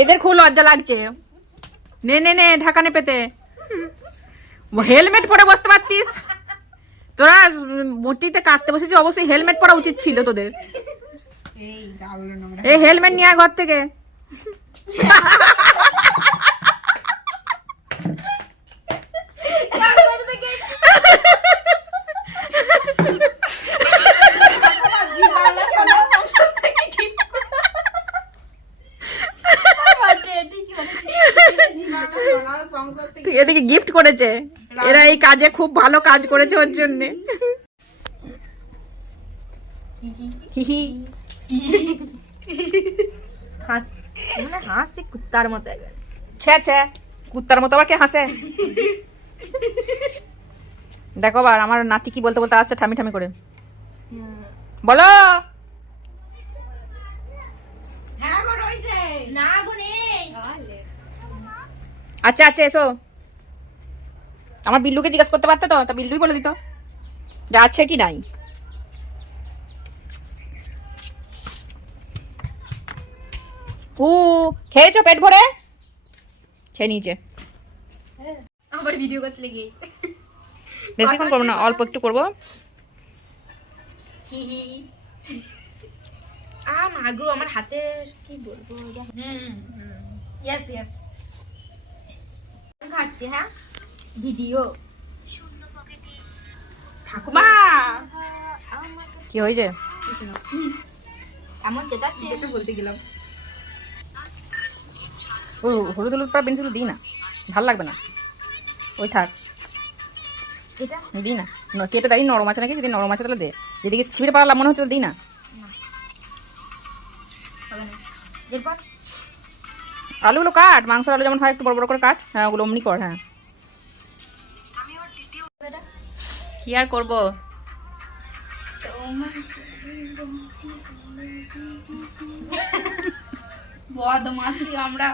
এদের খুব লজ্জা লাগছে। নে নে নে ঢাকানে পেতে। হেলমেট পরে বসতে পারতিস? তোরা বটিতে কাটতে বসেছিস অবশ্যই হেলমেট পরা উচিত ছিল তোদের। এই হেলমেট নিয়ে ঘর থেকে। এদিকে গিফট করেছে। এরা এই কাজে খুব ভালো কাজ করেছে ওর জন্য। হিহি হাসি কুত্তার মতো ছ্যা ছ্যা। কুত্তার মতো আবার কে হাসে? দেখো বার আমার নাতি কি বলতে বলতে আসছে ঠামি ঠামি করে। বলো! হ্যাঁ গো রইছে না গো নেই। আচ্ছা আচ্ছা এসো। আমার বিল্লুকে জিজ্ঞেস করতে পারতো তো? তা বিল্লুই বলে দিত। যে আছে কি নাই? উ খেয়েছো পেট ভরে? খেয়ে নিয়েছে। আমার ভিডিও করতে লেগে বেশিক্ষণ করব না অল্প একটু করব। হি হি। আ মাগো আমার হাতের কি বলব? ইয়েস ইয়েস ঘাটছে হ্যাঁ? ভিডিও। ঠাকুমা! কি হয়েছে? এমন চেঁচাচ্ছে? যেটা বলতে গেলাম। ও হলুদ হলুদ পা পেন্সিল দিই না। ভালো লাগবে না। ওই থাক। দিই না। ন- কেটে দেয়? নরম আছে নাকি? যদি নরম আছে তাহলে দে। যেদিকে ছিঁড়ে পারলাম মনে হচ্ছে তাহলে দিই না। না। এরপর? আলুগুলো কাট মাংসের আলু যেমন হয় একটু বড় বড় করে কাট। হ্যাঁ ওগুলো অমনি কর হ্যাঁ। কি আর করব? আমরা।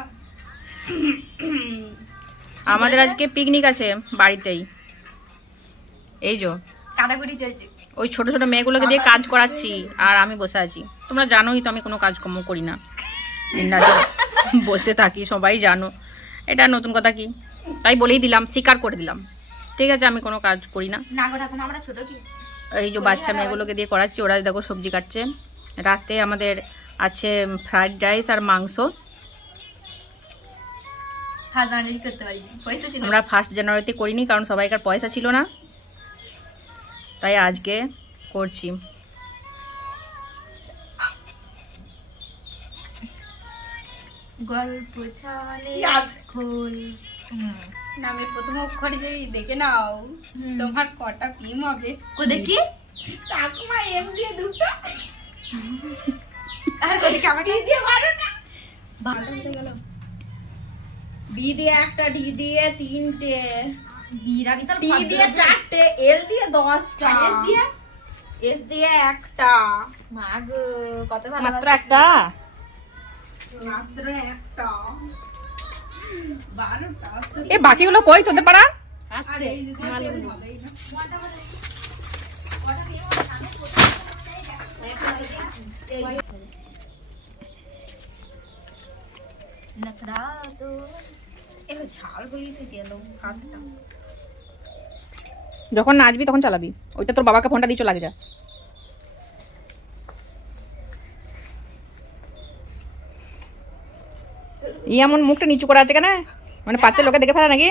আমাদের আজকে পিকনিক আছে বাড়িতেই। এই যো। কাটাকুটি চলছে ওই ছোট ছোট মেয়েগুলোকে দিয়ে কাজ করাচ্ছি আর আমি বসে আছি। তোমরা জানোই তো আমি কোনো কাজকর্ম করি না। বসে থাকি সবাই জানো। এটা নতুন কথা কি? তাই বলেই দিলাম স্বীকার করে দিলাম। ঠিক আছে আমি কোনো কাজ করি না। এই যে বাচ্চা মেয়েগুলোকে দিয়ে করাচ্ছি ওরা দেখো সবজি কাটছে। রাতে আমাদের আছে ফ্রাইড রাইস আর মাংস। আমরা ফার্স্ট জানুয়ারিতে করিনি কারণ সবাইকার পয়সা ছিল না। তাই আজকে করছি। গল্প খোল। নামের প্রথম অক্ষরে যদি দেখে নাও তোমার কটা পিম হবে? কো? দেখি ঠাকুমা এম দিয়ে দুটো। আর কো দেখি আমার দিয়ে বারোটা। বি দিয়ে একটা ডি দিয়ে তিনটে। বিরা বিশাল টি দিয়ে চারটে এল দিয়ে দশটা। এস দিয়ে? এস দিয়ে একটা। মা গো কত ভালো মাত্র একটা? মাত্র একটা। বারোটা এ বাকিগুলো কই তোদের পাড়া আসছে এবার তো গেল যখন নাচবি তখন চালাবি। ওইটা তোর বাবাকে ফোনটা দিয়ে চলে যা। ই এমন মুখটা নিচু করা আছে কেন? মানে পাঁচের লোকে দেখে ফেলা নাকি?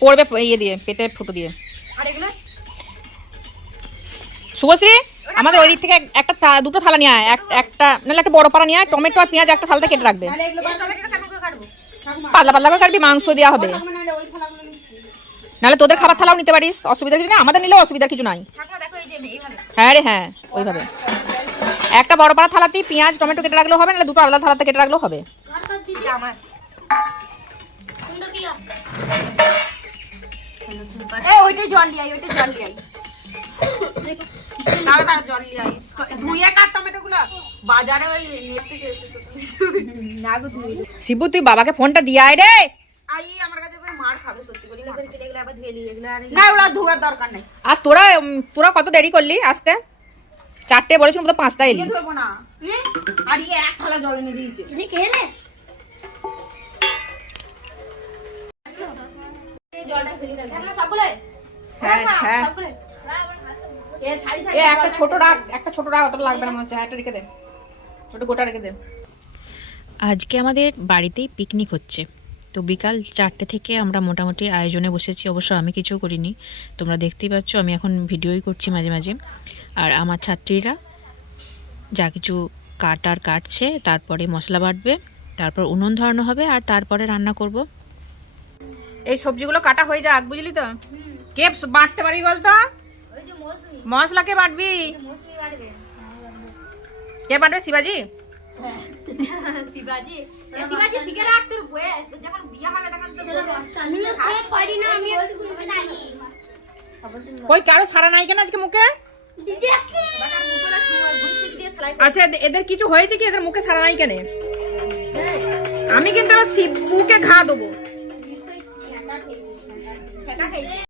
পড়বে ইয়ে দিয়ে পেটে ফুটো দিয়ে। শুভশ্রী আমাদের ওই দিক থেকে একটা দুটো থালা নিয়ে একটা নাহলে একটা বড় পাড়া নিয়ে আয় টমেটো আর পেঁয়াজ একটা থালাতে কেটে রাখবে। পাতলা পাতলা করে কাটবি মাংস দেওয়া হবে। নাহলে তোদের খাবার থালাও নিতে পারিস অসুবিধা কিছু নেই আমাদের নিলেও অসুবিধার কিছু নাই। ঠাকুমা দেখো এই যে এইভাবে। হ্যাঁ রে হ্যাঁ ওইভাবে। একটা বড় পাড়া থালাতেই পেঁয়াজ টমেটো কেটে রাখলেও হবে নাহলে দুটো আলাদা থালাতে কেটে রাখলেও হবে। ওইটাই জল লিয়াই ওইটাই জল লিয়াই জল লিয়াই ধুয়ে শিবু তুই বাবাকে ফোনটা দিয়ে আয় রে। আর তোরা তোরা কত দেরি করলি আসতে? চারটে বলেছিল তো পাঁচটা এলি। ইয়ে এক থালা জল এনে দিয়েছে। তুমি খেয়ে নে। জলটা ফেলে দাও সবগুলো হ্যাঁ হ্যাঁ সবগুলো এ ছাড়ি ছাড়ি এ একটা ছোট রাখ একটা ছোট রাখ অতটা লাগবে না মনে হচ্ছে। হ্যাঁ, একটা রেখে দে। ছোট গোটা রেখে দে। আজকে আমাদের বাড়িতেই পিকনিক হচ্ছে। তো বিকাল চারটে থেকে আমরা মোটামুটি আয়োজনে বসেছি অবশ্য আমি কিছু করিনি। তোমরা দেখতেই পাচ্ছ আমি এখন ভিডিওই করছি মাঝে মাঝে। আর আমার ছাত্রীরা যা কিছু কাটার কাটছে তারপরে মশলা বাটবে তারপর উনুন ধরানো হবে আর তারপরে রান্না করব। এই সবজিগুলো কাটা হয়ে যাক বুঝলি তো? কে বাটতে পারি বলতো? মশলা কে বাটবি। কে বাটবে? শিবাজি? শিবাজি। এ শিবাজি শিখে রাখ তোর বয়ে যখন বিয়ে হবে তখন আমি পারি না। আমি কই কারও সারা নাই কেন আজকে মুখে? আচ্ছা এদের- এদের কিছু হয়েছে কি? এদের মুখে সারা নাই কেন? আমি কিন্তু এবার শিবুকে ঘা দেবো।